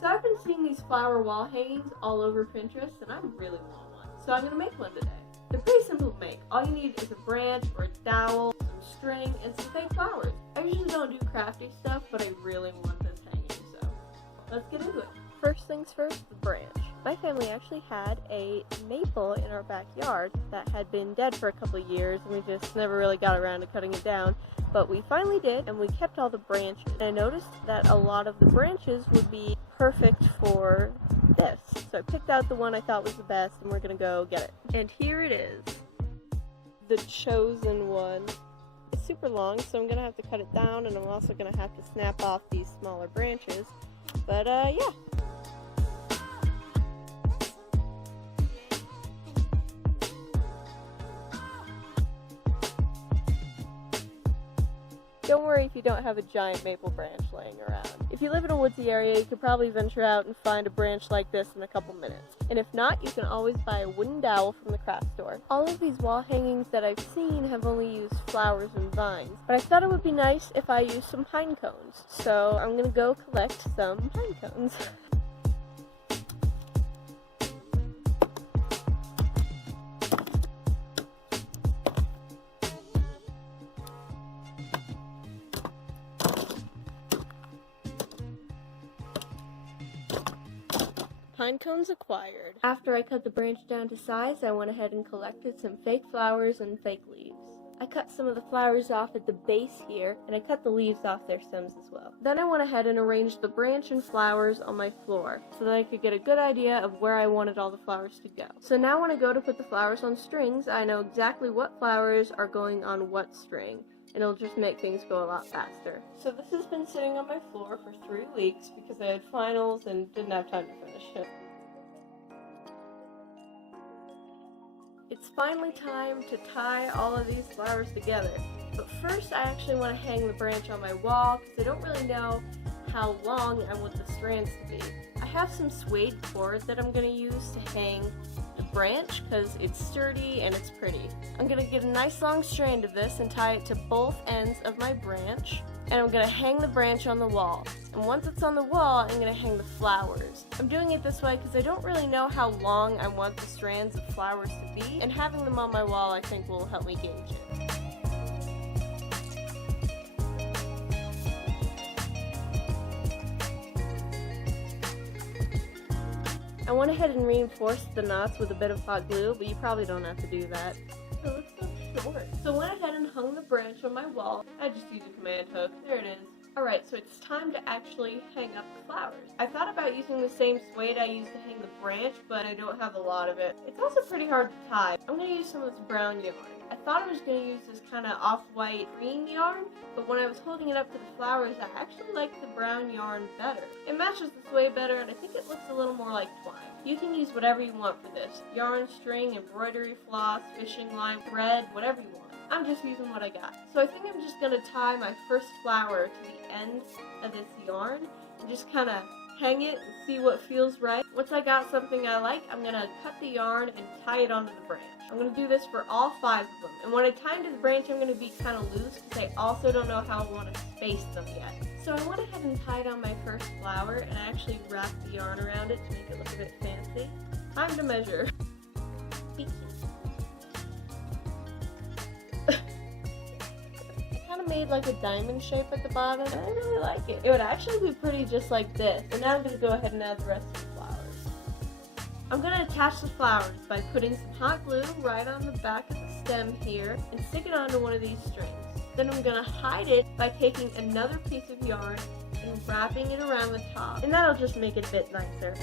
So I've been seeing these flower wall hangings all over Pinterest and I really want one. So I'm gonna make one today. They're pretty simple to make. All you need is a branch or a dowel, some string, and some fake flowers. I usually don't do crafty stuff, but I really want this hanging, so let's get into it. First things first, the branch. My family actually had a maple in our backyard that had been dead for a couple of years and we just never really got around to cutting it down. But we finally did, and we kept all the branches. And I noticed that a lot of the branches would be perfect for this. So I picked out the one I thought was the best, and we're gonna go get it. And here it is. The chosen one. It's super long, so I'm gonna have to cut it down, and I'm also gonna have to snap off these smaller branches. But yeah. Don't worry if you don't have a giant maple branch laying around. If you live in a woodsy area, you could probably venture out and find a branch like this in a couple minutes. And if not, you can always buy a wooden dowel from the craft store. All of these wall hangings that I've seen have only used flowers and vines, but I thought it would be nice if I used some pine cones. So I'm gonna go collect some pine cones. Pine cones acquired. After I cut the branch down to size, I went ahead and collected some fake flowers and fake leaves. I cut some of the flowers off at the base here, and I cut the leaves off their stems as well. Then I went ahead and arranged the branch and flowers on my floor, so that I could get a good idea of where I wanted all the flowers to go. So now when I go to put the flowers on strings, I know exactly what flowers are going on what string. And it'll just make things go a lot faster. So this has been sitting on my floor for 3 weeks because I had finals and didn't have time to finish it. It's finally time to tie all of these flowers together. But first I actually want to hang the branch on my wall because I don't really know how long I want the strands to be. I have some suede cord that I'm going to use to hang the branch because it's sturdy and it's pretty. I'm going to get a nice long strand of this and tie it to both ends of my branch, and I'm going to hang the branch on the wall. And once it's on the wall, I'm going to hang the flowers. I'm doing it this way because I don't really know how long I want the strands of flowers to be, and having them on my wall I think will help me gauge it. I went ahead and reinforced the knots with a bit of hot glue, but you probably don't have to do that. It looks so short. So I went ahead and hung the branch on my wall. I just used a command hook. There it is. Alright, so it's time to actually hang up the flowers. I thought about using the same suede I used to hang the branch, but I don't have a lot of it. It's also pretty hard to tie. I'm going to use some of this brown yarn. I thought I was going to use this kind of off-white green yarn, but when I was holding it up to the flowers, I actually liked the brown yarn better. It matches the suede better, and I think it looks a little more like twine. You can use whatever you want for this. Yarn, string, embroidery, floss, fishing line, thread, whatever you want. I'm just using what I got. So I think I'm just going to tie my first flower to the end of this yarn and just kind of hang it and see what feels right. Once I got something I like, I'm going to cut the yarn and tie it onto the branch. I'm going to do this for all 5 of them. And when I tie them to the branch, I'm going to be kind of loose because I also don't know how I want to space them yet. So I went ahead and tied on my first flower, and I actually wrapped the yarn around it to make it look a bit fancy. Time to measure. I made like a diamond shape at the bottom, and I really like it. It would actually be pretty just like this. And now I'm going to go ahead and add the rest of the flowers. I'm going to attach the flowers by putting some hot glue right on the back of the stem here and stick it onto one of these strings. Then I'm going to hide it by taking another piece of yarn and wrapping it around the top. And that'll just make it a bit nicer.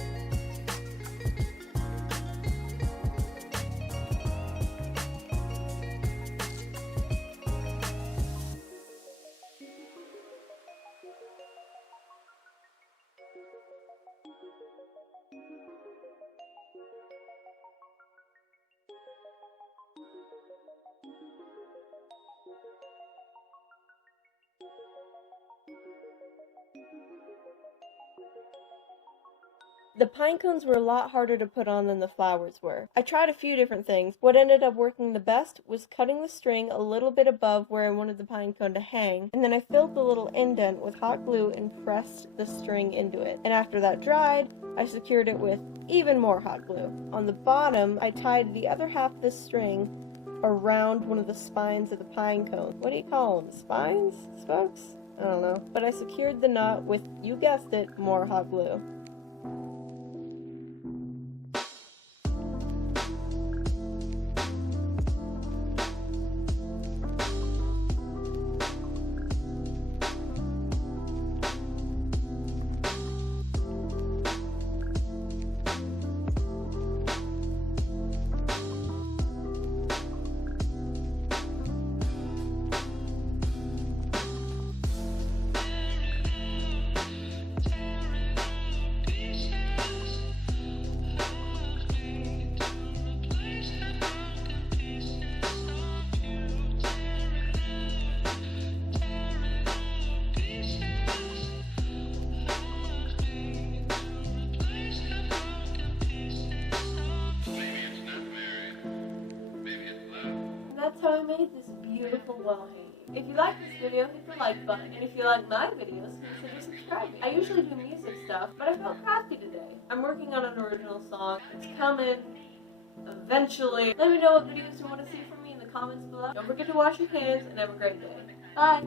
The pine cones were a lot harder to put on than the flowers were. I tried a few different things. What ended up working the best was cutting the string a little bit above where I wanted the pine cone to hang, and then I filled the little indent with hot glue and pressed the string into it. And after that dried, I secured it with even more hot glue. On the bottom, I tied the other half of the string around one of the spines of the pine cone. What do you call them? Spines? Spokes? I don't know. But I secured the knot with, you guessed it, more hot glue. That's how I made this beautiful wall hanging. If you like this video, hit the like button, and if you like my videos, consider subscribing. I usually do music stuff, but I felt crafty today. I'm working on an original song. It's coming eventually. Let me know what videos you want to see from me in the comments below. Don't forget to wash your hands, and have a great day. Bye!